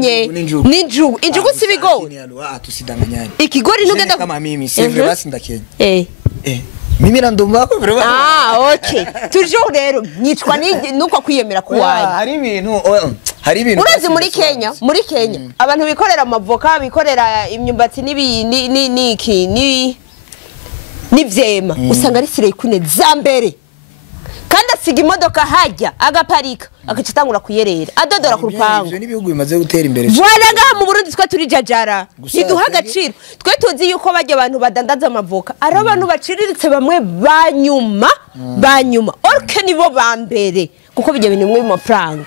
nye n'injugu injugu si bigori tusidanganyane ikigori ntugenda kama mimi c'est vrai basi ndakenya mimi randumba ko vraiment okay toujours rero nyitwa nuko kwiyemera kuwaye hari ibintu urazi muri Kenya abantu bikorera amavoka bikorera imyumbati n'ivyema usanga ari sire ikune zambere kandi asiga imodoka hajya agaparika akacitangura kuyerera adodora ku rupango ivyo nibihugu bimaze gutera imbere voilà mu Burundi twa turi jajara niduha agaciro twe tuzi yuko bajya abantu badandaza amavoka ari abantu baciriritse bamwe banyuma orke nibo bambere kuko bijya bintu bimwe mu mafaranga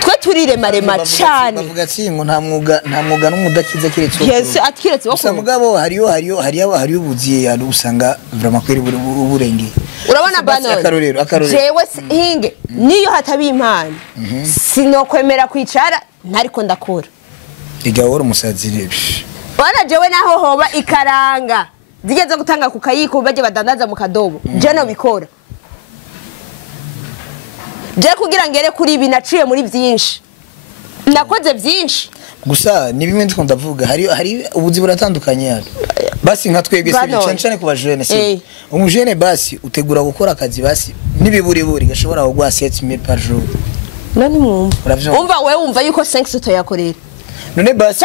twe turirema cyane bavuga ati ngo nta mwuga n'umudakiza kiretse yes atkiretse gusa mugabo hariyo ubuziye ari usanga vraiment kweri uburenge urabona banone jewe hinge niyo hatabi impano sinokwemera kwicara ntariko ndakora igahora umusazi rebe bana jewe naho hoba ikaranga zigeze gutanga ku kayiko baje badandaza mu kadobo je no bikora je kugira ngere kuri ibi naciye muri byinshi nakoze byinshi gusa ni bimwe ndiko ndavuga hari ubuzi buratandukanye yari basi nka twebwe se cyane ku bajene se umujene basi utegura gukora akazi basi nibiburiburi gashobora kugwa 7000 par jour none umva wewe umva yuko 5 utoyakorera none basi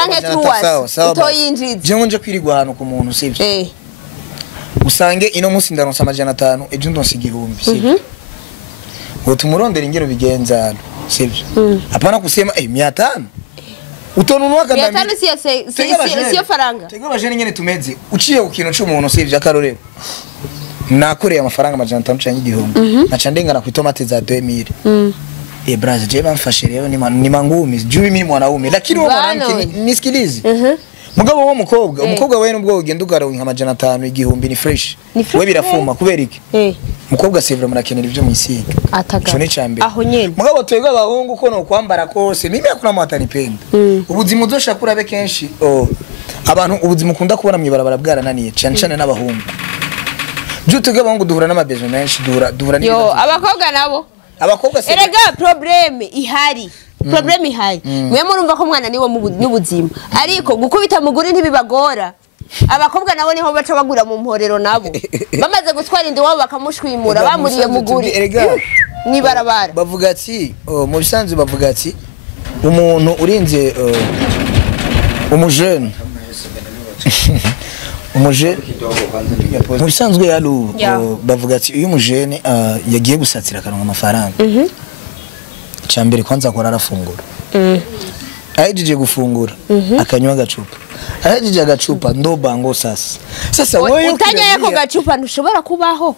sawa utoyinjiza je nje kwirigwa hano ku muntu sivyo usange ino musi ndaronsa amajana 5 ejo ndonsa igihumbi sivyo ngo tumurondera ingero bigenza sivyo apana kusema 500 utonunwa kanda siyo faranga tego bajene nyene tumeze uciye ku kintu cy'umuntu sivyo akarorero nakoreye amafaranga amajana 5 cyangwa igihumbi naca ndengana ku tomate za 2000 braza je bamfashe rero ni mangumi juu mimi mwanaume lakini wewe mwanamke nisikilize mugabo wo umukobwa we nubwo ugenda ugaronka amajana 5 igihumbi ni fresh we birafuma kubera iki mukobwa sevra murakenera ivyo mwisiga cyo ni cambe aho nyene mugabo twebwe abahungu ko no kwambara kose mimi yakuna mwatani penda ubuzima uzoshakura be kenshi abantu ubuzima ukunda kubona mwibarabara bwarananiye cyane n'abahungu juu twebwe abahungu duhura n'amabezo menshi duhura yo abakobwa nabo abakobwa se erega problem ihari mwe murumva ko mwana niwo n'ubuzima ariko gukubita muguri ntibibagora abakobwa nabo niho baca bagura mu mporero nabo bamaze gutwara indi wabo bakamushwimura bamuriye muguri nibarabara bavuga ati mu bisanzwe bavuga ati umuntu urinze umujene mu bisanzwe yalu bavuga ati uyu mujene yagiye gusatsira karonka amafaranga cyambere kwanza akora arafungura ahejeje gufungura akanywa gacupa ahejeje agacupa ndobango sasa wewe utanya yako gacupa ntushobora kubaho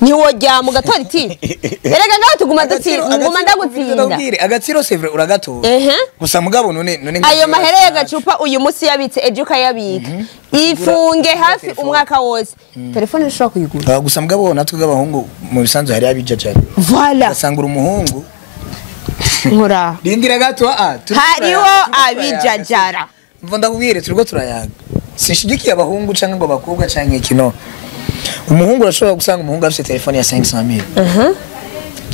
niwo jya mu gatora iti erega ngaho tuguma nguma ndagutsinda agatsiro sevre uragatora gusa mugabo none ayo mahere ya gacupa uyu musi yabitse eduka yabika ifunge hafi umwaka wose telefone ishobora kuyigura gusa mugabo natwe gabahungu mu bisanzwe hari abija cyane voilà asangura umuhungu nkora rindira gato hariho abijajara mvo ndakubwire turiko turayaga sinshigikiye abahungu canke ngo bakobwa canke kino umuhungu urashobora gusanga umuhungu afite telefone ya 500,000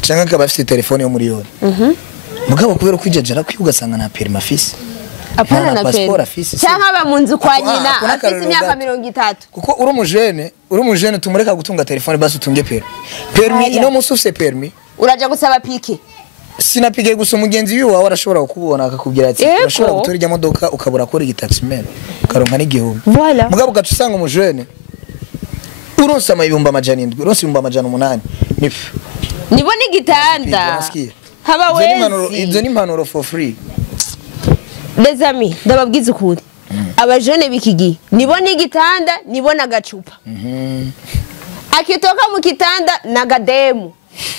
canke akaba afite telefone yo miliyoni mugabo kubera kwijajara kwiugasanga na permis afise apana na permis cyangwa aba munzu kwa nyina afite imyaka 30 kuko uri umujene tumureka gutunga telefone basi utunge permis ino musi ufite permis uraja gusaba pike sinapige gusa umugenzi wiwe wawe arashobora kukubona akakubwira ati urashobora gutora ijya modoka ukabura kora igitaxman ukaronka n'igihumbi mugabo gacu usanga umujene uronsa amayibumba amajana 7 uronsa ibumba amajana 8 nibo n'igitanda haba wezi izo ni impanuro for free les amis ndababwiza ukuri abajene bikigi nibo n'igitanda nibo nagacupa akitoka mu kitanda nagademu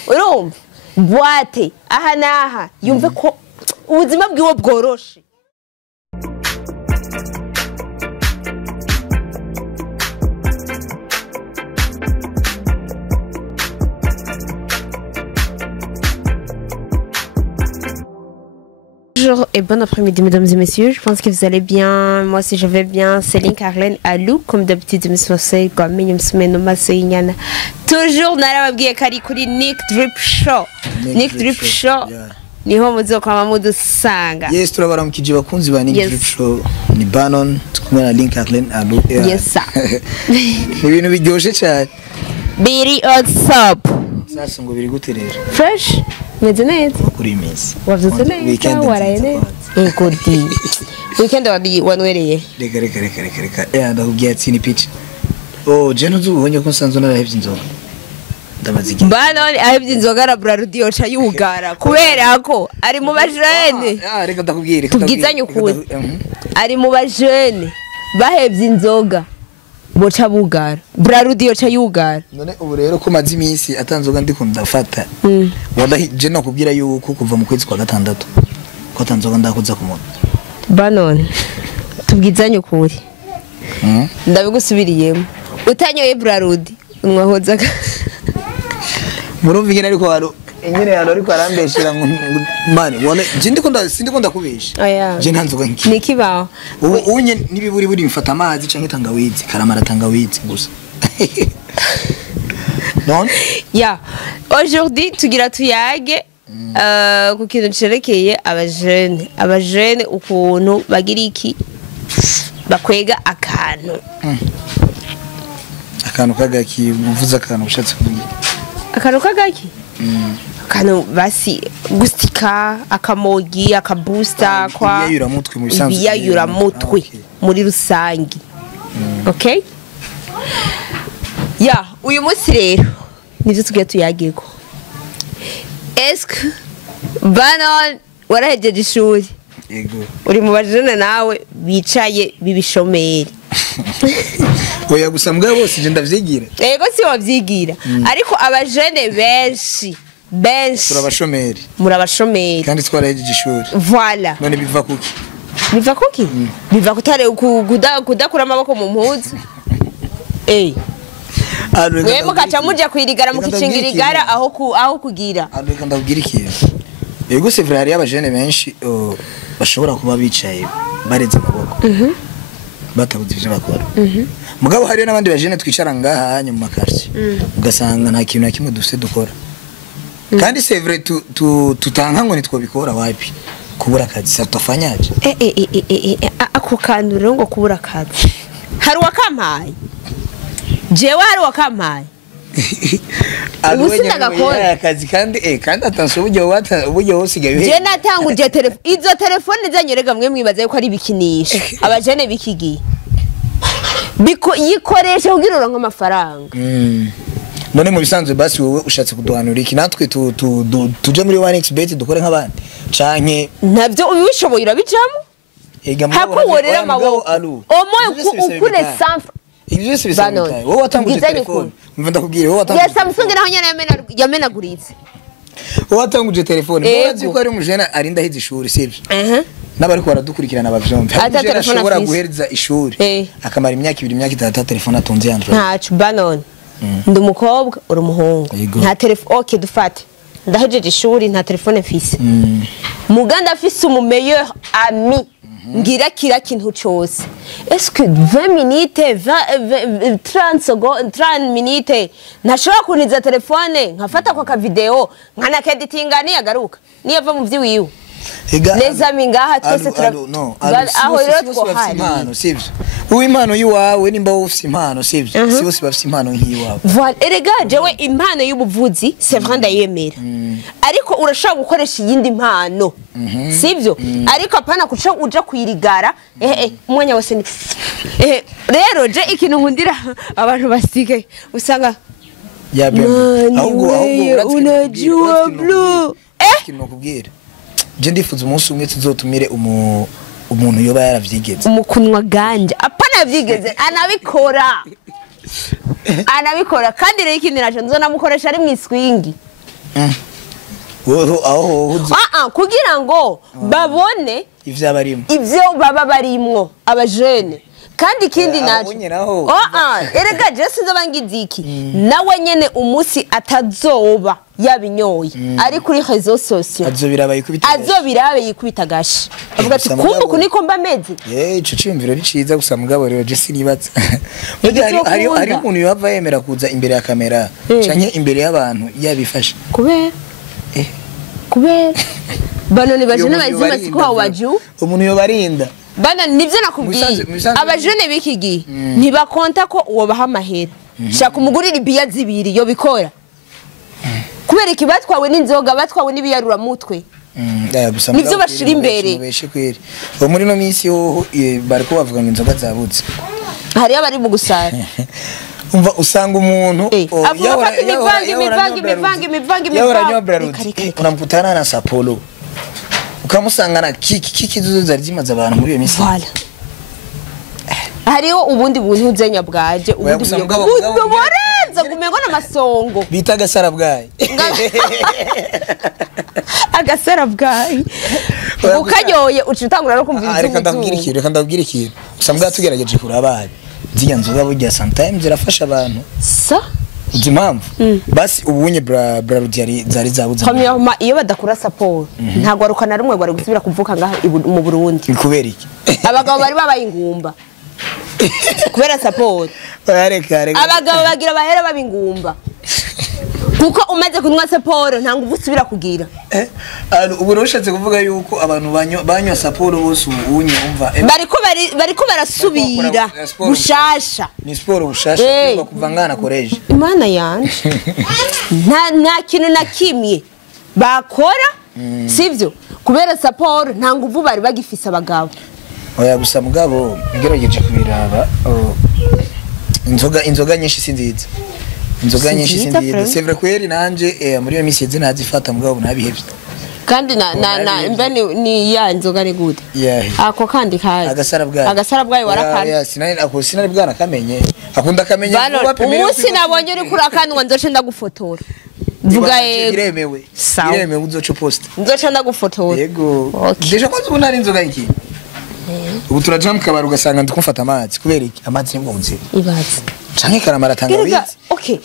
urumva boîte aha naha yumve ko ubuzima bwiwe bworoshe Bonjour et bon après-midi mesdames et messieurs, je pense que vous allez bien, moi si je vais bien, Céline Carlène Alou, comme d'habitude je suis comme toujours narababwiye kari kuri Nick Drip Show. Nick Drip Show niho muzokwama mudusanga. Yes, turabaramukije bakunzi ba Nigga Drip Show. Ni Banon, tukumwe na Link Arlen Alu. Yes sir. Ibintu biryoshe cyane. Biri WhatsApp. Sasa ngo biri gute rero? Fresh. Meze neza. Kuri iminsi. Wavyutse neza waraye neza. Gudi. Weekend wanwereye. Reka. Ndakubwiye ati ni pitch. Oh, je ntuzubonye ko nsanzwe narahevye inzoga. Ndabazigi. Banon ahevye inzoga na Brarudi yoca yugara kubera ko ari mu bajene. Reka ndakubwire. Tubwizanye ukuri. Ari mu bajene bahevye inzoga. Boca bugara. Brarudi yoca yugara. None ubu rero ko mazi iminsi atanzoga ndiko ndafata. Wallahi je nakubwira yuko kuva mu kwezi kwa gatandatu ko atanzoga ndakuza ku muntu. Banon tubwizanye ukuri. Ndabigusubiriyemo. Utanyoye Brarudi unwahoza. Murumva ingene ariko haro ingene haro ariko arambeshera ngo mani wone je ndiko ndakubesha. Oya. Je ntanzoga nki. Nikibaho. Unye nibiburi buri mfata amazi canke tangawizi karamara tangawizi gusa. Non? Ya. Aujourd'hui tugira tuyage ku kintu cerekeye abajene ukuntu bagira iki bakwega akantu. Akantu kagaki uvuze akantu ushatse kuvuga. Akantu kagaki? Akantu basi gustika akamogi akabusta kwa yayura mutwe mu bisanzwe. Yayura mutwe muri rusangi. Okay? Ya, uyu munsi rero nivyo tugiye tuyageko. Est-ce Banon warahejeje ishuri? Yego. Uri mu bajene nawe bicaye bibishomeri. Oya gusa mbwa bose je ndavyigira. Yego si wavyigira. Ariko abajene benshi turabashomeri. Murabashomeri. Kandi twarahejeje ishuri. Voilà. None biva kuki? Biva kuki? Biva kutare kudakura amaboko mu mpuzu. Mwe mukaca muja kwirigara mukicingirigara aho kugira. Reka ndabwira ikintu. Yego c'est vrai hari abajene benshi bashobora kuba bicaye bareze amaboko. Batabuze ivyo bakora. Mugabo hari n'abandi bajene twicara ngaha nyuma makarti. Ugasanga nta kintu na kimwe dufite dukora. Kandi c'est vrai tutanka ngo nitwo bikora wapi. Kubura akazi satafanyaje. Ako kantu rero ngo kubura akazi. Hari wakampaye. Jewe hari wakampaye. Ubusinda gakora akazi kandi atanso uburyo wosigaye. Je natanguje telefone izo telefone zanyerega mwe mwibaza yuko ari bikinisha. Abajene bikigiye. Yikoresha kugira uronke amafaranga. None mu bisanzwe basi wowe ushatse kuduhanura iki natwe tuje muri 1xbet dukore nk'abandi canke navyo ubishoboye urabijamo hakuworera amaboko omo ukune sanfa ivyo byose bisanzwe wowe watanguje telefone mva ndakubwira wowe watanguje ya Samsung naho nyene yamenaguritse wowe watanguje telefone wowe azi ko ari umujena arinda hize ishuri sivyo n'abariko baradukurikirana bavyombe ashobora guhereza ishuri akamara imyaka 2 imyaka 3 telefone atunze Android ntacu Banon ndi umukobwa uri umuhungu nta telefone okay dufate ndahejeje ishuri nta telefone mfise muganda afise umu meilleur ami ngira kira kintu cyose est-ce que 20 minutes 30 secondes 30 minutes ntashobora kuniza telefone nkafata kwa ka video nkana editinga ni agaruka niyo ava mu vyiwiwe neza mingaha twese aho rero twahari sivyo uw'impano yiwawe nimba ufite impano sivyo si bose bafite impano nk'iyiwawe voilà erega jewe impano y'ubuvuzi c'est vrai ndayemera ariko urashaka gukoresha iyindi mpano sivyo ariko apana kuca uja kwirigara umwanya wose ni rero je ikintu nkundira abantu basike usanga ya bien ahubwo unajua blue ikintu kubwira je ndifuza umunsi umwe tuzotumire umuntu yoba yaravyigeze umukunwa ganja apana yavyigeze anabikora kandi rero ikindi naco nzonamukoresha ari mwiswingi kugira ngo babone ivyo baba barimwo abajene kandi ikindi naco erega je sinzobangize iki nawe nyene umusi atazoba yabinyoye ari kuri réseaux sociaux azobirabe yikubita gashi avuga ati kumbu kuniko mbameze ico cimviro riciza gusa mugabo rero je sinibatse hari umuntu yava yemera kuza imbere ya kamera canke imbere y'abantu yabifasha kubera bano ni bajene bazima siko waju umuntu yobarinda bana nivyo nakubwiye abajene biki gihe ntibakonta ko uwo baha amahera shaka umugurira ibiya zibiri yo bikora kubera iki batwawe n'inzoga batwawe n'ibiyarura mutwe nivyo bashira imbere muri no minsi ho bariko bavuga ngo inzoga zabutse hari abari mu gusara umva usanga umuntu unamkutana na Sapolo ukamusanga na kikizuzo zari zimaze abantu muri iyo minsi hariho ubundi buntu uzenya bwaje ubundi borenza gumengo n'amasongo bita agasara bwayi agasara bwayi ukanyoye ucitangura no kumvira reka ndabwira ikintu usanga tugerageje kurabana ziya nzoga burya sometimes zirafasha abantu sa uzi impamvu basi ubunye brarudi zari zabuze kamyama iyo badakura Saporo ntago arukana rumwe gwari gusubira kuvuka ngaha mu Burundi bikubera iki abagabo bari babaye ingumba kubera Saporo reka abagabo bagira bahera babingumba kuko umaze kunywa Saporo nta nguvu usubira kugira ubu rushatse kuvuga yuko abantu banywa Saporo bose ubunye umva bariko barasubira bushasha ni sport bushasha kuva ngana koreje imana yanje nta kintu na kimwe bakora sivyo kubera Saporo nta nguvu bari bagifisa abagabo oya gusa mugabo ngerageje kubiraba inzoga nyinshi sinziza inzoga nyinshi sinziza c'est vrai kweri nanje muri iyo misi nazifata mugabo nabihevye kandi mbe ni ya inzoga ari gute ako kandi kaje agasara bwayo warakana sinari bwana kamenye akunda kamenye umunsi nabonye uri kurakandwa nzoce ndagufotora vuga iremewe uzoce post nzoce ndagufotora yego deje ko ubunari inzoga iki ubu turaja mu kabari ugasanga ndikumfata amazi kubera iki amazi ni ngombwa ibaze canke karamara tangawizi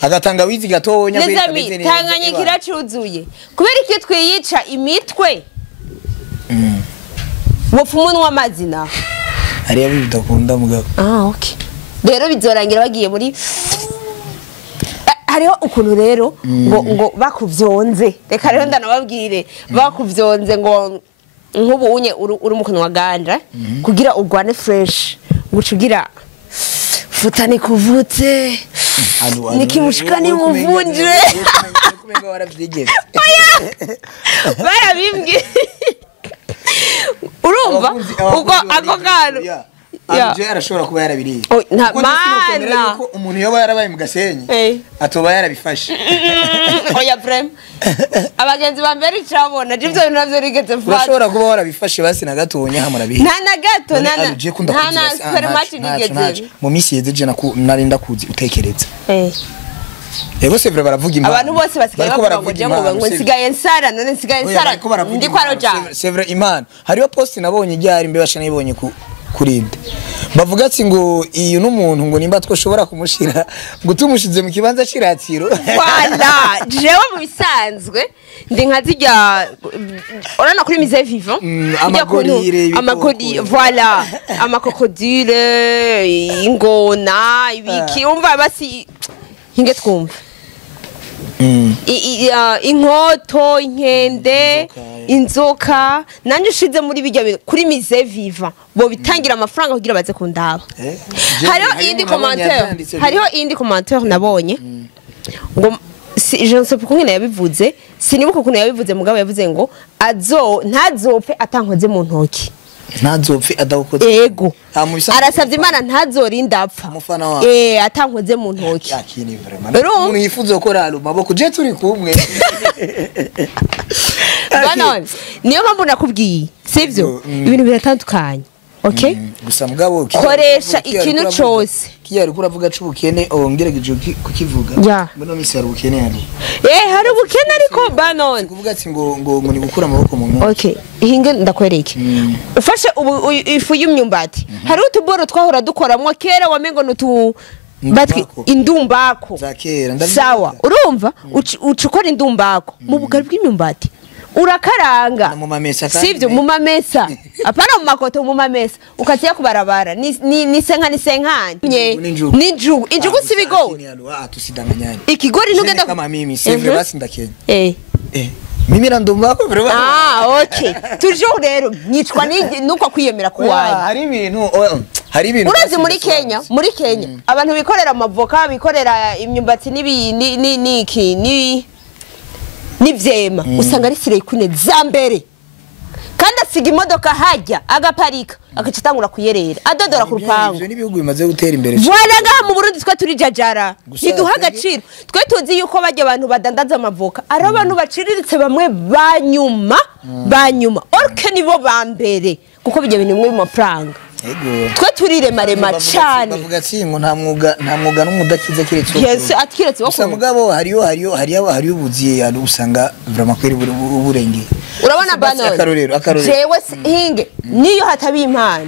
agatangawizi gatonya kwezi tanganye kiracuzuye kubera iki twiyica imitwe wopfumunwa amazi na ari abidakunda mugabo okay rero bizorangira bagiye muri hariho ukuntu rero ngo bakuvyonze reka rero ndanababwire bakuvyonze ngo nk'ubu unye uri mu kanwa ganja kugira urwane fresh ngucugira futani kuvutse nikimushikani muvunje barabimbye urumva uko ako kantu anje arashobora kuba yarabiriye nta mana ko umuntu yoba yarabaye mu Gasenyi atoba yarabifashe oya vrem abagenzi bambere cyabona jivyo bintu navyo rigeze vuba urashobora kuba warabifashe basi na gatonya hamurabihe nta na gato nta supermarket nigeze mu misi yeje narinda kuzi utekereza Ego sevre baravuga imana abantu bose basigaye bavuga ngo nsigaye nsara none nsigaye nsara ndi kwa roja sevre imana hariyo post nabonye ryari mbe basha nibonye kurinde bavuga ati ngo iyo n'umuntu ngo nimba twoshobora kumushira ngo tumushize mu kibanza ciratiro wala jewe mu bisanzwe ndi nkazijya urana kuri mise vivant amagori voilà amakokodile ingona ibiki umva basi hinge twumva inkoto inkende inzoka nanje ushize muri bijya kuri mise vivant bo bitangira amafaranga kugira baze kundaba hariho indi commentaire nabonye ngo je ne sais pas comment yabivuze sinibuka ukuntu yabivuze mugabo yavuze ngo ntazopfe atankoze mu ntoki ntazopfe adakoze yego arasavye imana ntazorinda apfa atankoze mu ntoki yakini vraiment umuntu yifuza gukora alo maboko je turi kumwe bana niyo mpamvu nakubwiye sivyo ibintu biratandukanye okay gusa mugabo koresha ikintu cyose kiyari kuravuga c'ubukene ongerageje kukivuga mbona misi hari ubukene hari hari ubukene ariko banon kuvuga ati ngo ni gukura amaboko mu ntoki okay hinge ndakwereke ufashe ifu y'imyumbati hari utuboro twahora dukoramwe kera wamengo nutu batwi indumbako za kera sawa urumva ucukora indumbako mu bugari bw'imyumbati urakaranga sivyo mu mamesa apana mu makoto mu mamesa ukatiya kubarabara ni senkani ninjugu sibigo tusidanganyanye ikigori ntugenda kama mimi sevre basi ndakenya mimi ndumva ko bro okay toujours rero nyicwa nuko kwiyemera kuwaye hari ibintu urazi muri Kenya abantu bikorera amavoka bikorera imyumbati n'ivyema usanga ari sire ikune zambere kandi asiga imodoka hajya agaparika agacitangura kuyerera adodora ku rupangu ivyo nibihugu bimaze gutera imbere Vwanaga mu Burundi twa turi jajara niduha agaciro twe tuzi yuko bajya abantu badandaza amavoka ari abantu baciriritse bamwe banyuma orke nibo bambere kuko bijya bintu bimwe mu mafaranga twe turirema cyane bavuga ati ngo nta mwuga n'umudakiza kiretse Yes atkiretse gusa mugabo hariyo ubuziye usanga vraiment kweri uburenge urabona banone jewe hinge niyo hatabi impano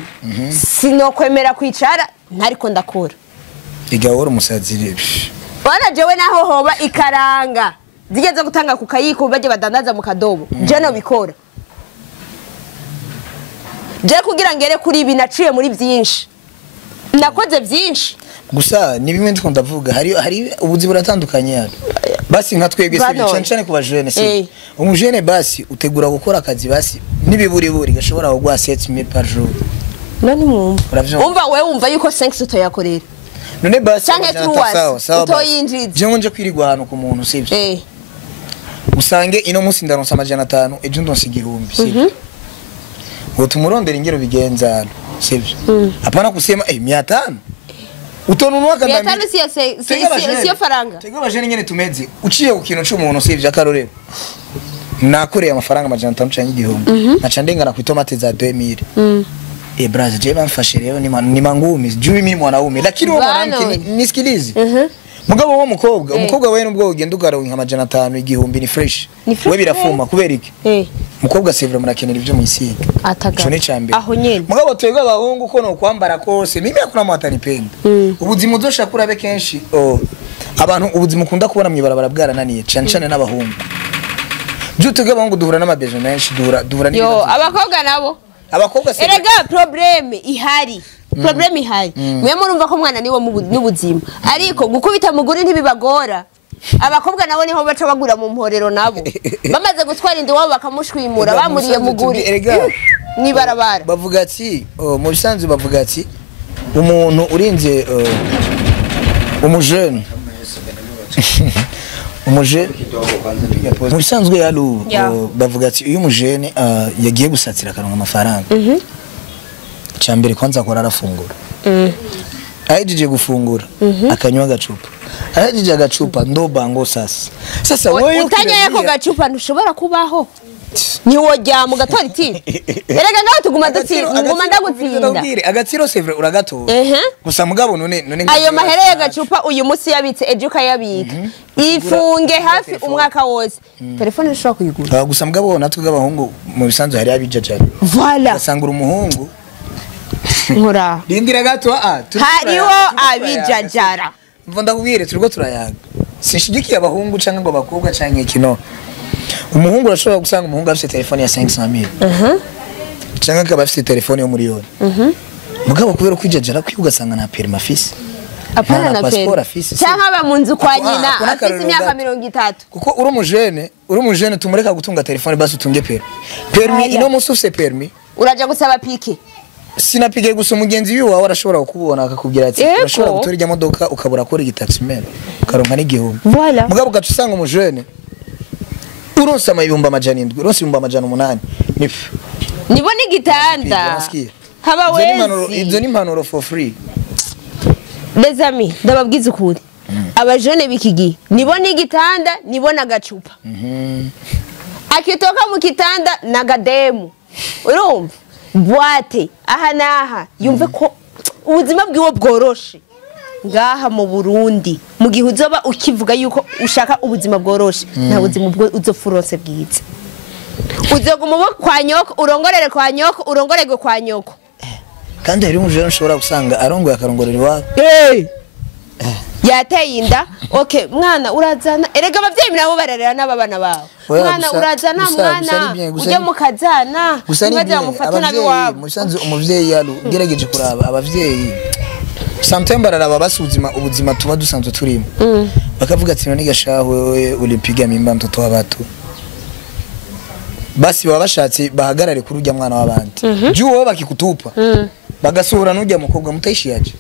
sinokwemera kwicara ntariko ndakora igahora umusazi rebe bana jewe naho hoba ikaranga zigeze gutanga ku kayiko baje badandaza mu kadobo je no bikora je kugira ngere kuri ibi naciye muri byinshi nakoze byinshi gusa ni bimwe ndiko ndavuga hari ubuzi buratandukanye yari basi nka twebwe se cyane ku bajene se umujene basi utegura gukora akazi basi nibiburiburi gashobora kugwa 7000 par jour nani umva wewe umva yuko 5 utoyakorera none basi cyane sawa utoyinjiza je nje kwirigwa hano ku muntu sivyo usange ino musi ndaronsa amajana 5 ejo ndonsa igihumbi sivyo ngo tumurondera ingero bigenza sivyo apana kusema 500 utonunwa kanda 500 siyo faranga tego bajene nyene tumeze uciye ku kintu cy'umuntu sivyo akarorero nakoreye amafaranga amajana 5 cyangwa igihumbi naca ndengana ku tomate za 2000 braza je bamfashe rero ni mangumi juu mimi mwanaume lakini wewe mwanamke nisikilize mugabo wo umukobwa wewe nubwo ugenda ugaronka amajana 5 igihumbi ni fresh we birafuma kubera iki mukobwa sevra murakenera ivyo mwisiga ataga aho nyene mugabo twebwe abahungu ko no kwambara kose mimi yakuna mu atanipenda ubuzima uzoshakura be kenshi abantu ubuzima ukunda kubona mwibarabara bwarananiye cyane n'abahungu juu twebwe abahungu duhura n'amabeje menshi duhura yo abakobwa nabo abakobwa se erega problem ihari mwe murumva ko mwana niwo n'ubuzima ariko gukubita muguri ntibibagora abakobwa nabo niho baca bagura mu mporero nabo bamaze gutwara indi wabo bakamushwimura bamuriye muguri nibarabara bavuga ati mu bisanzwe bavuga ati umuntu urinze umujene mu bisanzwe yalu bavuga ati uyu mujene yagiye gusatsira akaronka amafaranga cyambere kwanza akora arafungura ahejeje gufungura akanywa agacupa ahejeje agacupa ndobango sasa wewe utanya yako gacupa ntushobora kubaho niwo jya mu gatora iti erega ngaho tuguma nguma ndagutsinda agatsiro sevre uragatora gusa mugabo none ayo mahere y'agacupa uyu musi yabitse eduka yabika ifunge hafi umwaka wose telefone nshobora kuyigura gusa mugabo natwe gabahungu mu bisanzwe hari abijajara voilà basangura umuhungu nkora rindira gato hariho abijajara mva ndakubwire turiko turayaga sinshigikiye abahungu canke ngo bakobwa canke kino umuhungu urashobora gusanga umuhungu afite telefone ya 500,000 canke akaba afite telefone yo miliyoni mugabo kubera kwijajara kwiugasanga na permis afise apana na permis cyangwa aba munzu kwa nyina afite imyaka 30 kuko uri umujene tumureka gutunga telefone basi utunge permis ino musi ufise permis uraja gusaba pike sinapige gusa umugenzi wiwe wawe arashobora kukubona akakubwira ati urashobora gutora ijya modoka ukabura kuri igitaximene ukaronka n'igihumbi mugabo gacusanga umujene uronsa amayibumba amajana 7 uronsa ibumba amajana 8 nibo n'igitanda haba wezi izo ni impanuro for free les amis ndababwiza ukuri abajene bikigi nibo n'igitanda nibo n'agacupa akitoka mu kitanda nagademu urumva boite aha naha yumve ko ubuzima bwiwe bworoshe ngaha mu Burundi mu gihe uzoba ukivuga yuko ushaka ubuzima bworoshe nta buzima bwo uzofurose bwiza uzoguma kwa nyoko urongorere kwa nyoko urongorerwe kwa nyoko kandi hari umujene ushobora gusanga arongoye akarongorera iwawe yateye inda okay mwana urazana erega abavyeyi nabo bararera n'ababana bawe mwana urazana mwana uje mukazana nibaza mufata nabi wabo musanze umuvyeyi yalu gerageje kuraba abavyeyi sometimes bararaba basuzima ubuzima tuba dusanzwe turimo bakavuga ati none gashaho wewe ulipiga mimba mtoto w'abato basi baba bashatse bahagarare kuri urya mwana w'abandi juwo bakikutupa bagasohora n'urya mukobwa mutayishiyaje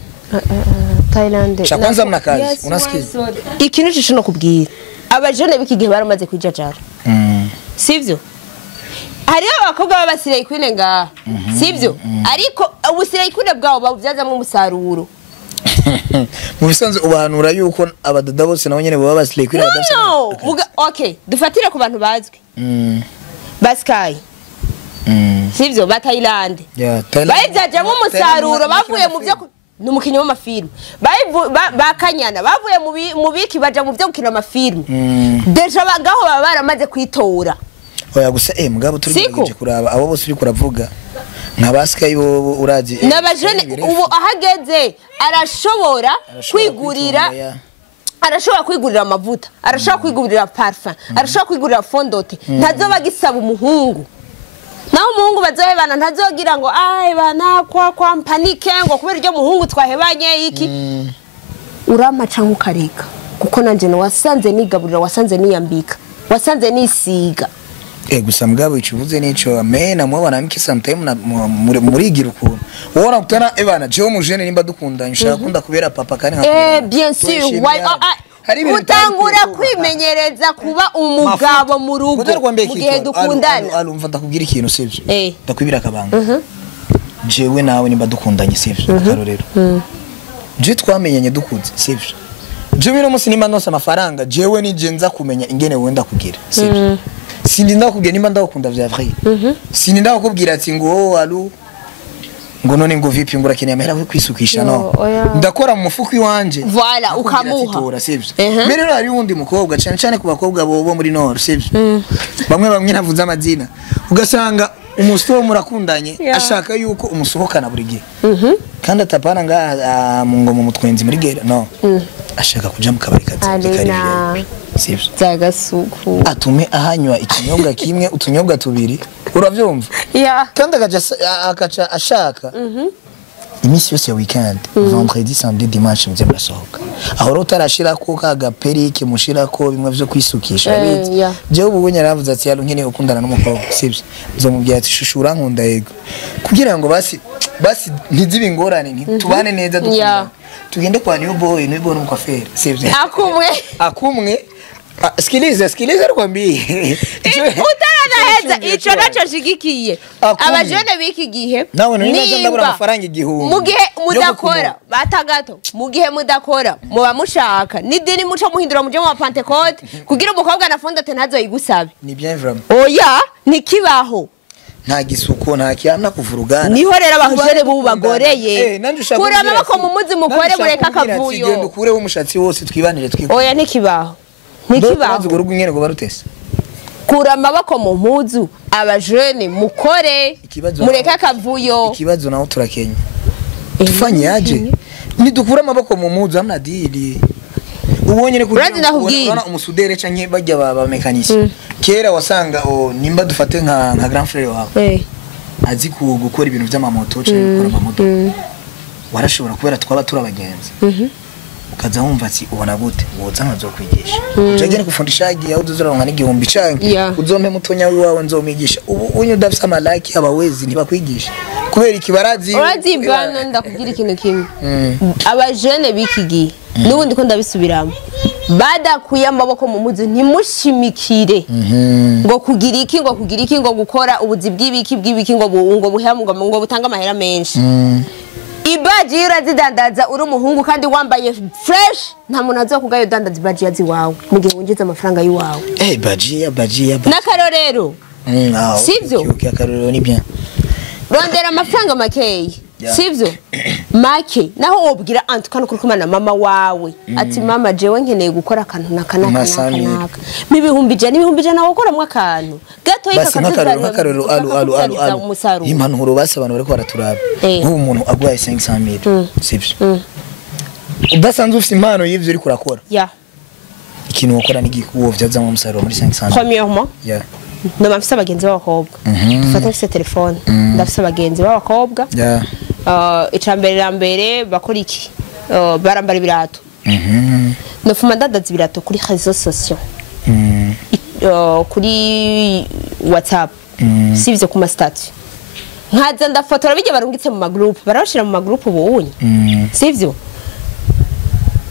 Thailand kwanza mna kazi unasikiza ikintu cisho no kubwira abajone biki gihe baramaze kwijajara sivyo hariho abakobwa babasiraye kwine ngaha sivyo ariko ubusiraye kwine bwabo babuvyazamwe umusaruro mu bisanzwe ubahanura yuko abadada bose nabo nyene baba basiraye kwine badafite okay dufatire ku bantu bazwi Baskai sivyo ba Thailand bayijajamwe umusaruro bavuye mu byo numukinyi w'amafilm bakanyana bavuye mu biki baja mu byo gukina amafilm deja bagaho baba baramaze kwitora oya gusa mugabo turigeje kuraba abo bose uri kuravuga nka Baskai bo urazi n'abajene ubu ahageze arashobora kwigurira amavuta arashobora kwigurira parfum arashobora kwigurira fondote ntazoba gisaba umuhungu naho umuhungu bazohebana ntazogira ngo bana kwa mpanike ngo kubera iryo muhungu twahebanye iki uramaca nkukareka kuko nanje no wasanze nigaburira wasanze niyambika wasanze nisiga gusa mugabo icuvuze nico amena mwe banamike sometime murigira ukuntu wora utana bana je umujene nimba dukundanye ushaka kunda kubera papa kandi nka bien sûr utangura kwimenyereza kuba umugabo mu rugo mu gihe dukundana alumva ndakubwira ikintu sivyo ndakwibira akabanga jewe nawe nimba dukundanye sivyo akarorero je twamenyanye dukunze sivyo je bino musi nimba nose amafaranga jewe nije nza kumenya ingene wenda kugira sivyo sindinda kubwira nimba ndakunda vya vrai sindinda kukubwira ati ngo alu ngo none ngo vipi ngura keneye amahera yo kwisukisha no ndakora mu mufuko wanje voilà ukamuha mbere rero hari undi mukobwa cyane cyane ku bakobwa bo muri Nord sivyo bamwe navuze amazina ugasanga umusto murakundanye ashaka yuko umusohokana buri gihe kandi atapana nga mu ngoma mutwenzi muri gera no ashaka kuja mu kabari kari sivyo zagasuku atume ahanywa ikinyobwa kimwe utunyobwa tubiri uravyumva kandi akaca ashaka imisi yose ya weekend vendredi samedi dimanche mze murasohoka aho rero utarashira ko kaga perike mushira ko bimwe vyo kwisukisha bizi je ubu bunye ravuze ati yalo nkene ukundana n'umukobwa sivyo nzomubwira ati shushura nkunda yego kugira ngo basi ntizibe ingorane ntitubane neza dukundana tugende kwa new boy n'umukafere sivyo akumwe sikiliza rukwambiye utaranaeza ico naco shigikiye abajene biki gihe ndabura amafaranga igihumbi mu gihe mudakora batagato mu gihe mudakora muba mushaka nidini muco muhindura muje mu Pentecote kugira umukobwa na fondote ntazo yigusabe ni bien vraiment oya nikibaho nta gisuko nta kyana kuvurugana niho rero abajene bu bagoreye kura amaboko mu muzi mukore mureka akavuyo genda ukure umushatsi wose twibanire twiko oya nikibaho urugo ingene ngo barutese kura amaboko mu mpuzu abajene mukore mureka akavuyo ikibazo naho turakenya tufanye yaje nidukura amaboko mu mpuzu amna dili ubonye kugira umusudere canke bajya baba mekanisme kera wasanga nimba dufate nka grand frère wawe azi gukora ibintu by'amamoto canke gukora amamoto warashobora kubera twaba turabagenzi ukaza wumva ati ubona gute woza nkazokwigisha ujagene kufundisha gihe aho uzoronka n'igihumbi canke uzompe mutonya wawe nzomigisha ubu unyu dafisa malaki abawezi ntibakwigisha kubera ikibarazi bana ndakugira ikintu kimwe abajene bikigi nubundi ko ndabisubiramo badakuye amaboko mu muzi ntimushimikire ngo kugira iki ngo gukora ubuzi bw'ibiki ngo buhembwa ngo butanga amahera menshi ibaji urazidandaza uri umuhungu kandi wambaye fresh nta muntu azokugayo dandaza ibaji yazi wawe mu gihe winjiza amafaranga y'uwawe baji n'akarorero sivyo akarorero ni bien rondera amafaranga makeyi sivyo make naho wobwira antukana kurumana mama wawe ati mama jewe nkeneye gukora akantu nakanaka n'ibihumbi jana wokora mu akantu gato y'akarorero alu impanuro basabantu bariko baraturaba nk'ubu umuntu agwaye 500,000 sivyo udasanzwe ufite impano y'ivyo uri kurakora ikintu wokora n'igikuwo vyazamwe umusaruro muri 500,000 premièrement ndamafise abagenzi b'abakobwa dufata mfise telefone ndafise abagenzi b'abakobwa icambere bakora iki barambara ibirato nofuma ndadaza ibirato kuri réseaux sociaux kuri WhatsApp sivyo ku ma statut nkaza ndafotora bijya barungitse mu magroup barabashira mu magroup ubunye sivyo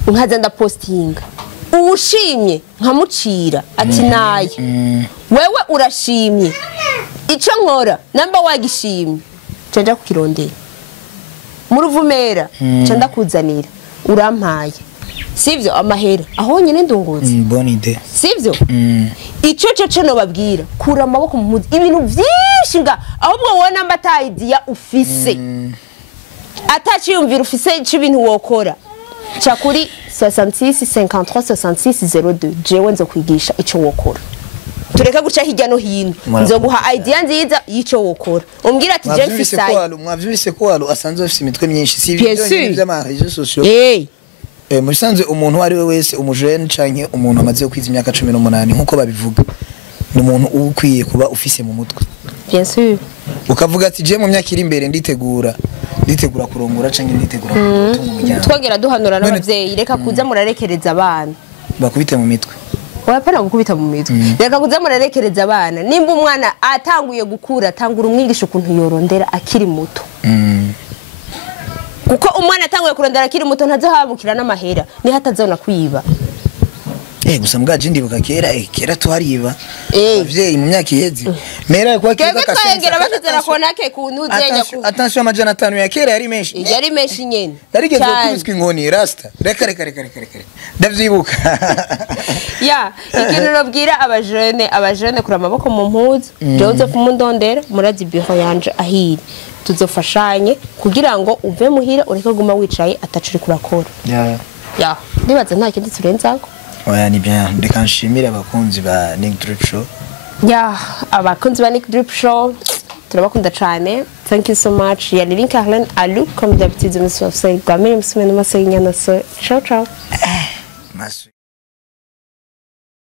nkaza ndapostinga uwushimye nkamucira ati naye wewe urashimye ico nkora namba wagishimye canja kukirondera mu Ruvumera canda kuzanira urampaye sivyo amahera aho nyene ndungutse bonne idée sivyo ico cyo no babwira kura amaboko mu mpuzi ibintu byinshi nga ahubwo wowe namba ta idea ufise ataciyumvira ufise ibintu wokora cha kuri 66 53 66 02 jewe nzo kwigisha ico wokora tureka guca hirya no hino nzoguha idea nziza yico wokora umbwira ati je mfise mwavyise ko walo asanzwe afise imitwe myinshi si ibyo by'ama réseaux sociaux musanze umuntu ari we wese umujene canke umuntu amaze kwiza imyaka 18 nkuko babivuga ni umuntu ukwiye kuba ufise mu mutwe bien sûr ukavuga ati je mu myaka iri imbere nditegura kurongora canke nditegura gutunga umuryango twogera duhanura n'abavyeyi reka kuza murarekereza abana bakubite mu mitwe wapana gukubita mu mitwe reka kuza murarekereza abana nimba umwana atanguye gukura atangura umwigisha ukuntu yorondera akiri muto kuko umwana atanguye kurondera akiri muto ntazohabukira n'amahera ni hatazona kwiba gusa mbwaje ndibuka kera twariba abavyeyi mu myaka iheze mera kwa kega twegera bashizera konake kuntu zenya ku attention amajana 5 ya kera yari menshi nyene narigeze kubiswa inkoni rasta reka ndavyibuka ya ikintu robwira abajene kura amaboko mu mpuzu Joseph Mundondera murazi biro yanje ahiri tuzofashanye kugira ngo uve muhira ureke guma wicaye atacuri kurakora ya ndibaza nta kindi turenzako oya ni bien reka nshimire abakunzi ba Nick Drip Show ya abakunzi ba Nick Drip Show turabakunda cyane thank you so much ya Lilin Carlen alu comme d'habitude monsieur Fsay Gamel musumene masenya na so ciao ciao